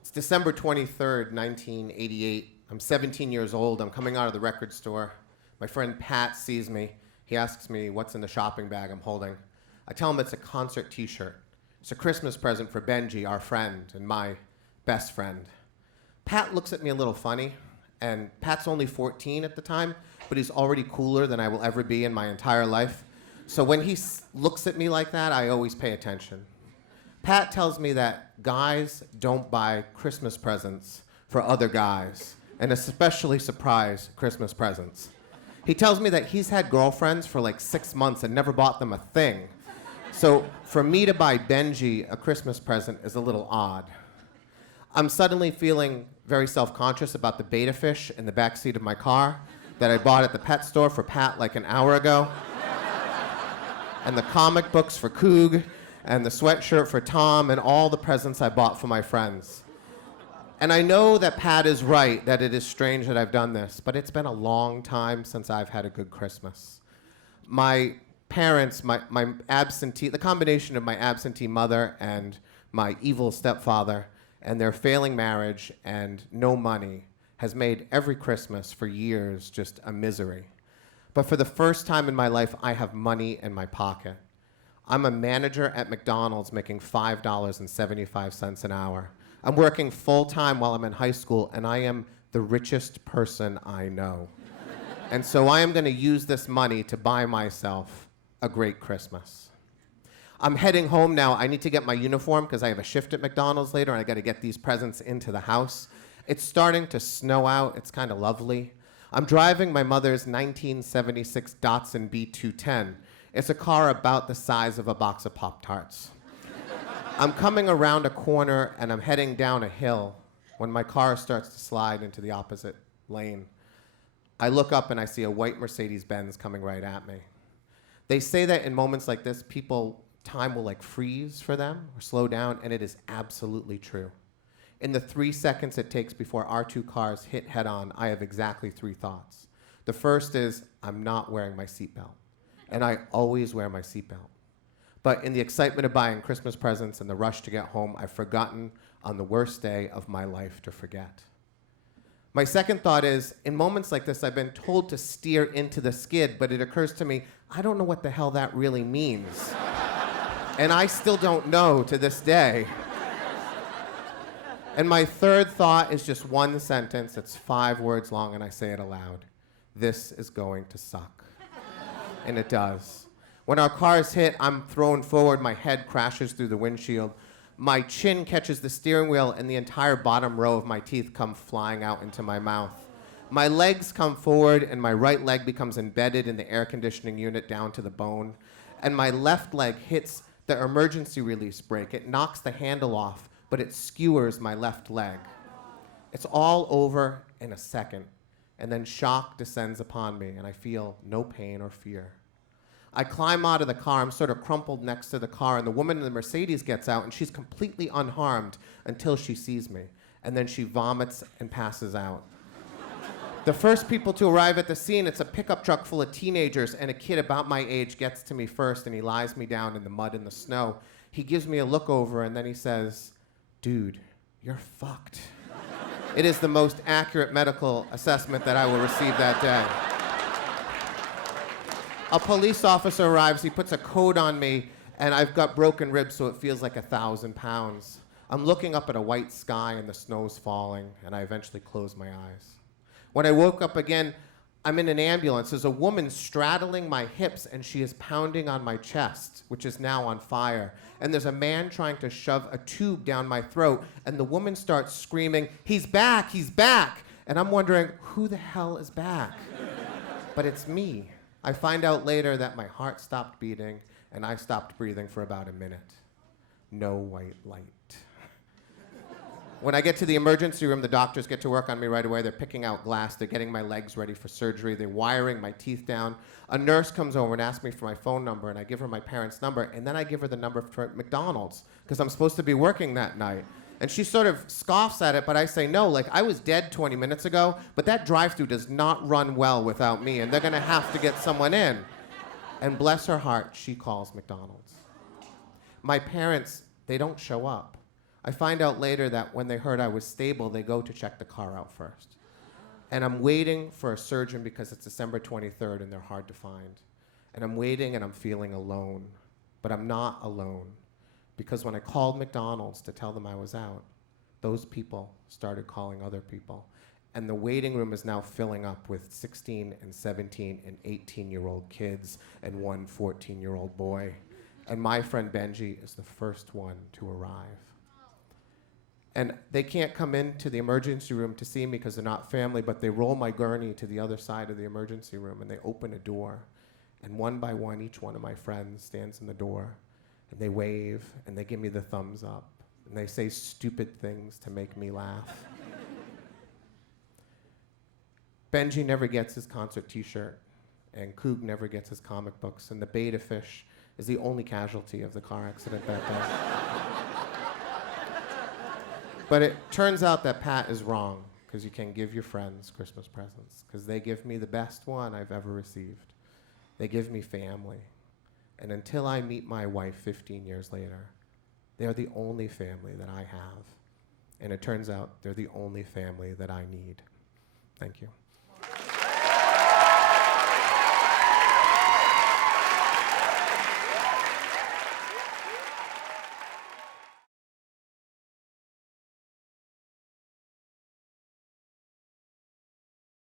It's December 23rd, 1988. I'm 17 years old. I'm coming out of the record store. My friend Pat sees me. He asks me what's in the shopping bag I'm holding. I tell him it's a concert t-shirt. It's a Christmas present for Benji, our friend, and my best friend. Pat looks at me a little funny, and Pat's only 14 at the time, but he's already cooler than I will ever be in my entire life. So when he looks at me like that, I always pay attention. Pat tells me that guys don't buy Christmas presents for other guys, and especially surprise Christmas presents. He tells me that he's had girlfriends for like 6 months and never bought them a thing. So for me to buy Benji a Christmas present is a little odd. I'm suddenly feeling very self-conscious about the betta fish in the backseat of my car that I bought at the pet store for Pat like an hour ago, and the comic books for Coog, and the sweatshirt for Tom, and all the presents I bought for my friends. And I know that Pat is right, that it is strange that I've done this, but it's been a long time since I've had a good Christmas. My parents, my absentee, the combination of my absentee mother and my evil stepfather and their failing marriage and no money has made every Christmas for years just a misery. But for the first time in my life, I have money in my pocket. I'm a manager at McDonald's making $5.75 an hour. I'm working full-time while I'm in high school, and I am the richest person I know. And so I am going to use this money to buy myself a great Christmas. I'm heading home now. I need to get my uniform because I have a shift at McDonald's later, and I got to get these presents into the house. It's starting to snow out. It's kind of lovely. I'm driving my mother's 1976 Datsun B210. It's a car about the size of a box of Pop-Tarts. I'm coming around a corner and I'm heading down a hill when my car starts to slide into the opposite lane. I look up and I see a white Mercedes-Benz coming right at me. They say that in moments like this, time will like freeze for them or slow down, and it is absolutely true. In the 3 seconds it takes before our two cars hit head-on, I have exactly 3 thoughts. The first is, I'm not wearing my seatbelt. And I always wear my seatbelt. But in the excitement of buying Christmas presents and the rush to get home, I've forgotten on the worst day of my life to forget. My second thought is, in moments like this, I've been told to steer into the skid, but it occurs to me, I don't know what the hell that really means. And I still don't know to this day. And my third thought is just one sentence. It's 5 words long, and I say it aloud. This is going to suck. And it does. When our cars hit, I'm thrown forward, my head crashes through the windshield. My chin catches the steering wheel, and the entire bottom row of my teeth come flying out into my mouth. My legs come forward, and my right leg becomes embedded in the air conditioning unit down to the bone. And my left leg hits the emergency release brake. It knocks the handle off, but it skewers my left leg. It's all over in a second, and then shock descends upon me, and I feel no pain or fear. I climb out of the car. I'm sort of crumpled next to the car, and the woman in the Mercedes gets out, and she's completely unharmed until she sees me, and then she vomits and passes out. The first people to arrive at the scene, it's a pickup truck full of teenagers, and a kid about my age gets to me first, and he lies me down in the mud and the snow. He gives me a look over, and then he says, "Dude, you're fucked." It is the most accurate medical assessment that I will receive that day. A police officer arrives, he puts a coat on me, and I've got broken ribs, so it feels like 1,000 pounds. I'm looking up at a white sky, and the snow's falling, and I eventually close my eyes. When I woke up again, I'm in an ambulance. There's a woman straddling my hips, and she is pounding on my chest, which is now on fire. And there's a man trying to shove a tube down my throat, and the woman starts screaming, "He's back, he's back!" And I'm wondering, who the hell is back? But it's me. I find out later that my heart stopped beating, and I stopped breathing for about a minute. No white light. When I get to the emergency room, the doctors get to work on me right away. They're picking out glass. They're getting my legs ready for surgery. They're wiring my teeth down. A nurse comes over and asks me for my phone number, and I give her my parents' number, and then I give her the number for McDonald's, because I'm supposed to be working that night. And she sort of scoffs at it, but I say, no, like, I was dead 20 minutes ago, but that drive-thru does not run well without me, and they're gonna have to get someone in. And bless her heart, she calls McDonald's. My parents, they don't show up. I find out later that when they heard I was stable, they go to check the car out first. And I'm waiting for a surgeon because it's December 23rd and they're hard to find. And I'm waiting and I'm feeling alone. But I'm not alone, because when I called McDonald's to tell them I was out, those people started calling other people. And the waiting room is now filling up with 16 and 17 and 18-year-old kids and one 14-year-old boy. And my friend Benji is the first one to arrive. And they can't come into the emergency room to see me because they're not family, but they roll my gurney to the other side of the emergency room and they open a door. And one by one, each one of my friends stands in the door and they wave and they give me the thumbs up and they say stupid things to make me laugh. Benji never gets his concert t-shirt and Coog never gets his comic books, and the beta fish is the only casualty of the car accident that day. But it turns out that Pat is wrong, because you can give your friends Christmas presents, because they give me the best one I've ever received. They give me family. And until I meet my wife 15 years later, they're the only family that I have. And it turns out they're the only family that I need. Thank you.